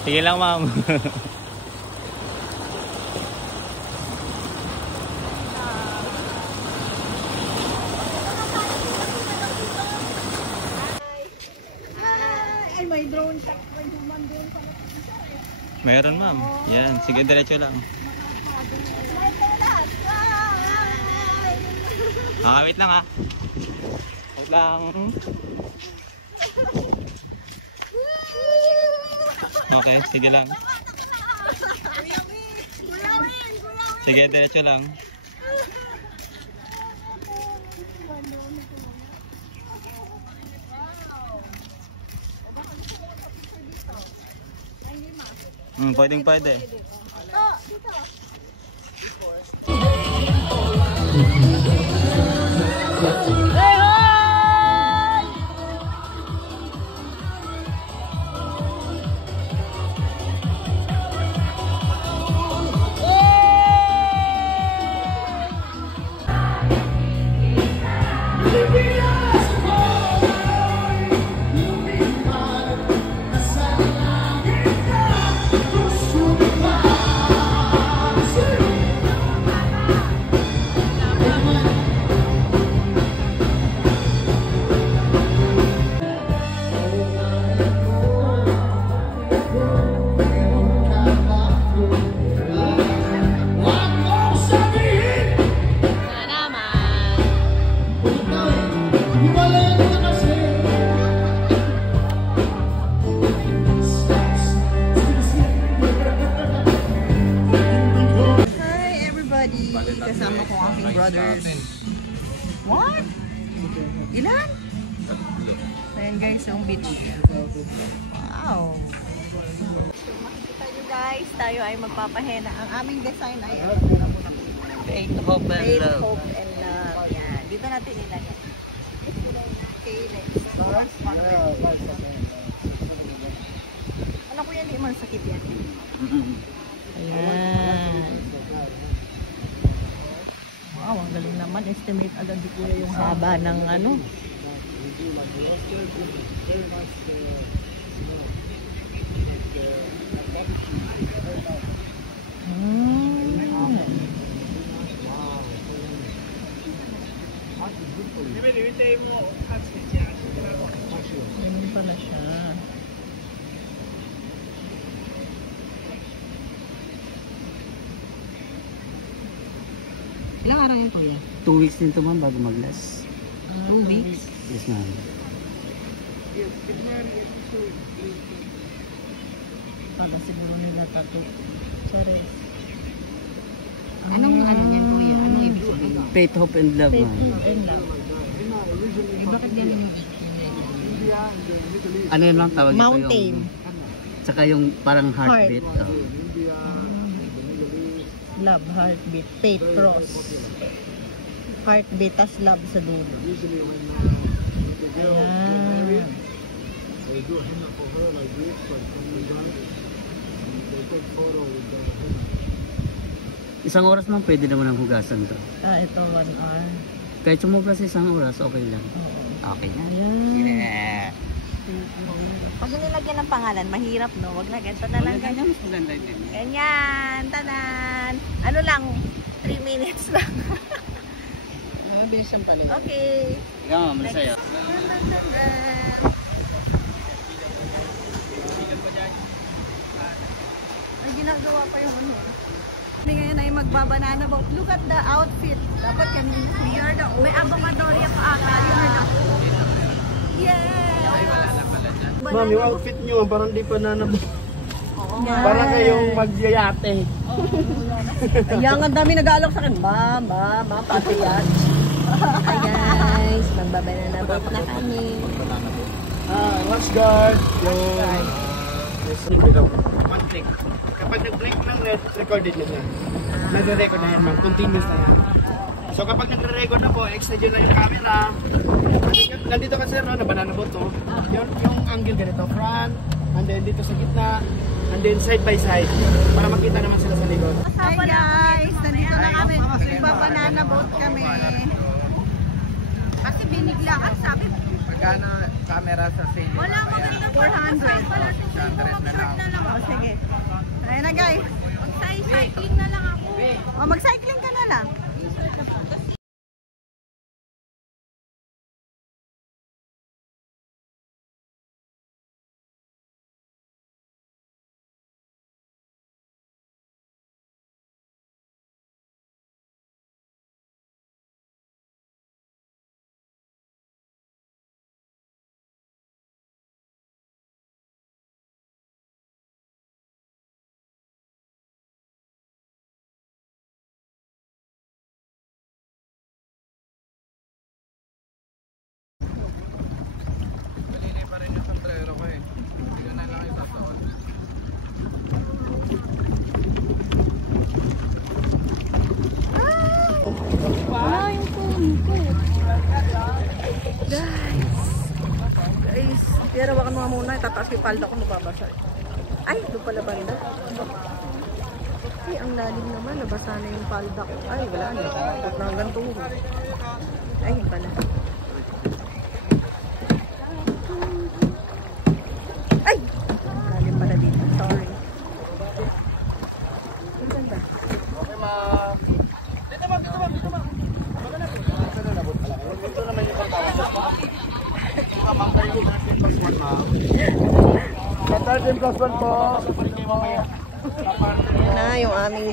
Sige lang, ma'am. Ay, may drone shot. May human drone pala. Meron, ma'am. Yan, sige, diretso lang. Wait lang, ha. Wait lang. Okay, sige lang. Sige, diretso lang. Pwedeng pwede. Kasama ko ang aking brothers. What? Ilan? Ayan guys, yung beach. Wow! So makikita nyo guys, tayo ay magpapahena. Ang aming design ay Faith, hope, and Faith, love. Hope, and Love. Yan. Dito natin ilagay. Okay, let's start. Alam ko yan, di man sakit yan. Ayan. Wow, ang galing naman. Estimate agad di kuya yung haba ng ano. Ganun pala siya. Ilang araw yan kuya? 2 weeks din ito ma'am bago mag-last. 2 weeks? Yes ma'am. Pala siguro nila tattoo. Sorry. Anong ano yan kuya? Anong ibig sabihin? Faith, hope, and love Faith, ma'am. Hope, and Love. Eh, bakit ganun yung Ano yun lang tawag ito Mountain. yung... Tsaka yung parang heartbeat. Heart. Oh. Love, heartbeat, faith, cross. Heartbeat, tas love sa dulo. Ayan. Isang oras ma'am pwede naman ang hugasan to. Ito 1 hour. Kahit sumubra sa isang oras, okay lang. Oo. Okay na. Ayan. Yeah. Pag nilagyan ng pangalan, mahirap no? Wag na, ganito na lang. Ganyan, mas maganda din. Ganyan, tanan. Ano lang, 3 minutes lang. Bilisan pala. Okay. Ikaw ma'am, sa'yo. Ay, ginagawa pa yung ano. Hindi ngayon ay magbabanana boat. Look at the outfit. Dapat kanina. May abacadorya pa ata. Yeah! Ma'am, yung outfit nyo parang di pa nanabot. Yeah. Parang kayong magyayate. Kaya nga dami nag-aalok sa akin. Mama, pati yan. Hi guys, magbabanana boat na kami. Watch guard. One click. Kapag nag-blink ng net, recorded na siya. Nagre-record na yan ma'am. Continuous na yan. So kapag nagre-record na po, extend yun lang yung camera. Nandito kasi no, na banana boat to. Yung angle ganito, front, and then dito sa gitna, and then side by side. Para makita naman sila sa likod. Hi guys, nandito na kami. Magbabanana boat kami. Kasi binig Naglakad, sabi. Magkano camera sa sale? Wala ko ganda 400. 600 na lang. Oh, sige. Ayan na guys. Mag-cycling na lang ako. Oh, mag-cycling ka na lang. Malili pa rin yung sombrero ko eh. Hindi ko na lang itataon. Wala yung phone ko. Guys, pero baka mga muna, itataas yung palda ko, nababasa. Ay, doon pala banda. Ay, ang lalim naman, nabasa na yung palda ko. Ay, wala na. Tapos na hanggang tuhod. Ay, yun pala. Ay! Lalim pala dito. Sorry. Saan ba? Okay, ma'am. Dito ma'am, dito ma'am, dito ma'am. Ito na nabot pala. Ito naman yung pagkakasap. Ma'am, kayo yung 13 plus 1 ma'am. 13 plus 1 po. Saparin kayo mamaya. Yan na yung aming...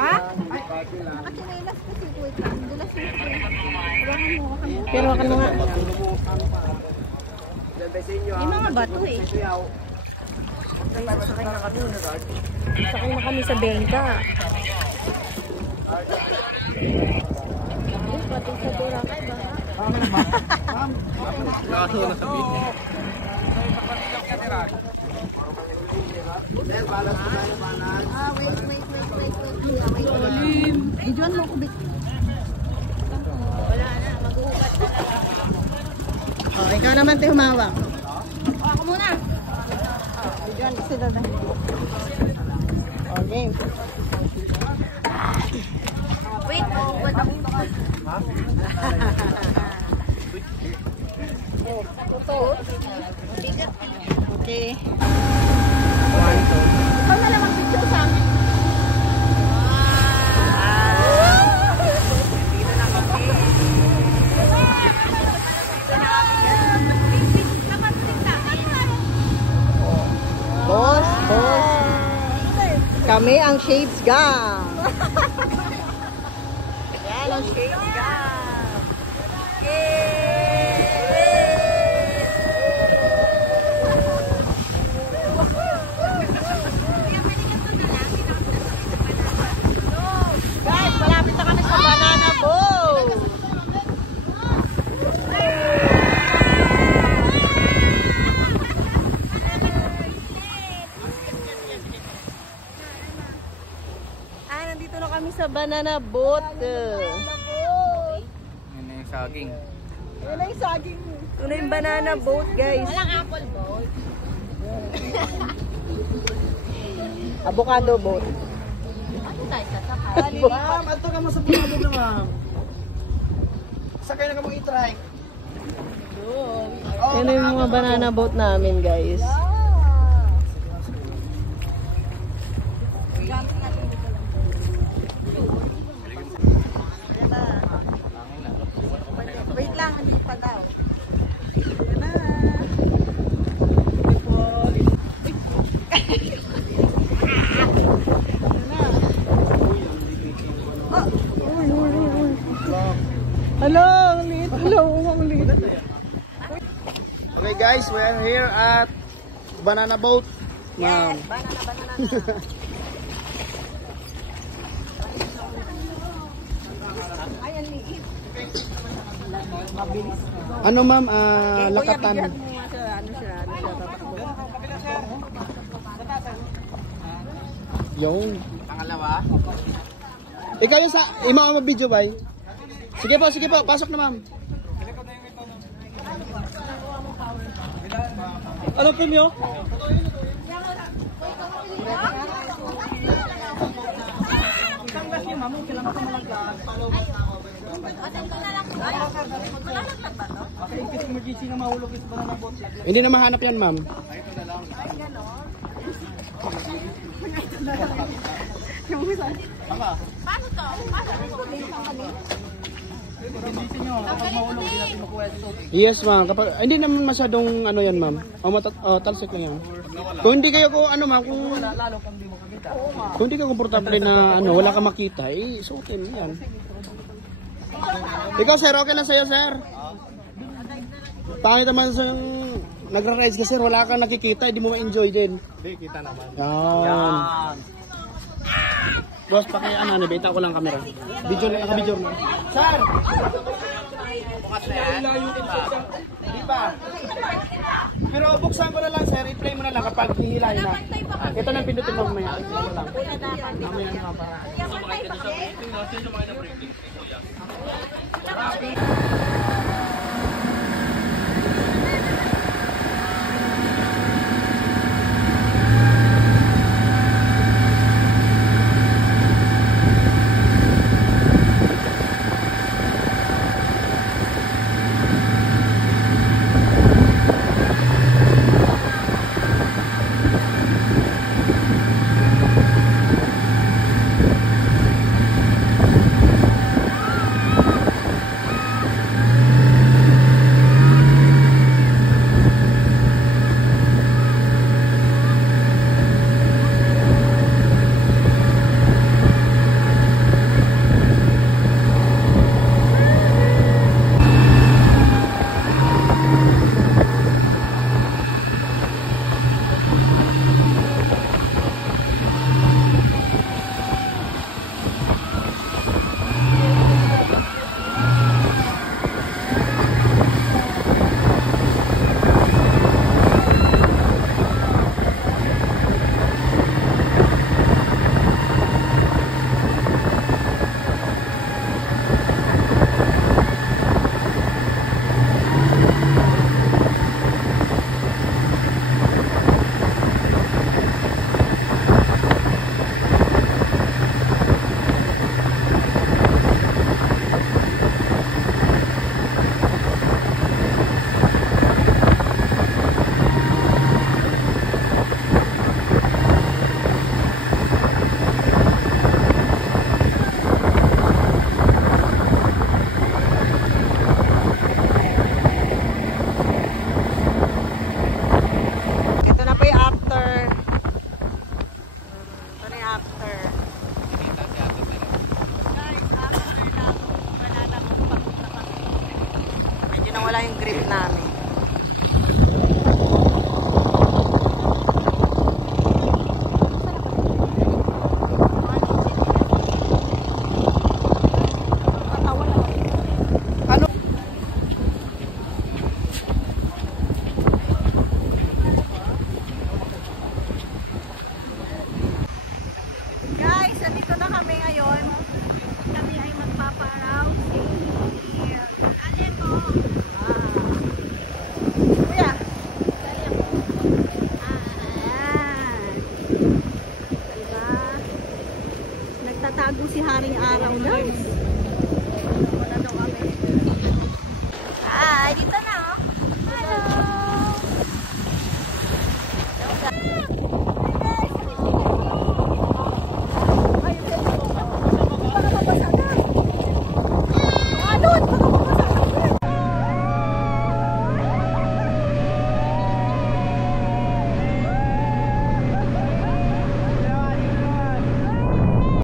Ha? Nakasinelas kasi ko ito. Dulas yung Pero waka na nga. May May mga bato eh. Ay, sasakay na kami. Sasakay na kami sa bengka. Pati sa Boracay ba? Kaso na sabihin. Videoan mo ko bit. wala na. Mag-uubat na lang. Oh, ikaw naman tayo humawak. Ako muna. Videoan ko sila na. Oh, game. Wait, mag-uubat ako. Totoo. Bigat. Okay. Ikaw na lang mag-video sa amin. Boss, boss. Kami ang Shades Gang. Yan ang Shades Gang. Guys, malapit na kami sa Banana Boat. Nandito na kami sa Banana Boat. Yan na yung saging. Yan na yung saging. Ito na yung Banana Boat, guys. Walang apple boat. Avocado boat. Ano tayo sasakay? Ma'am, ato ka mo sa pinabog na ma'am. Sakay na ka mong i-try. Yan na yung mga banana boat namin, guys. Wait lang, hindi pa daw. Hello, ang liit. Hello, ang liit. Okay guys, we are here at Banana Boat. Ma'am. Ano ma'am, lakatan. Yung pangalawa. Ikaw yung sa ima mo video bay. Sige po, pasok na ma'am. Ano premyo? Asan ko na lang. emergency na mahulog is banana boat. Hindi na mahanap yan, ma'am. Paano to? Emergency nyo, kapag mahulog, hindi natin makuha ito. Yes, ma'am. Kapag hindi naman masyadong ano yan, ma'am. Talsik lang yan. Kung hindi kayo ma'am, Lalo kung di mo kakita. kung hindi ka komportable na wala ka makita, suotin mo yan. Ikaw, sir, okay lang sa'yo, sir? Pangit naman sa nagra-rides ka, sir, wala kang nakikita, hindi mo ma-enjoy din. Hindi, kita naman. Yan. Boss, nabita ko lang camera. Video na, naka-video na. Sir! Di ba? Pero buksan ko na lang, sir, i-play mo na lang kapag hihilahin na. Ito na pindutin mo mamaya. Ito lang. Mamaya na para. Ito na po yung after. Ito na yung after. Medyo nawala yung grip namin.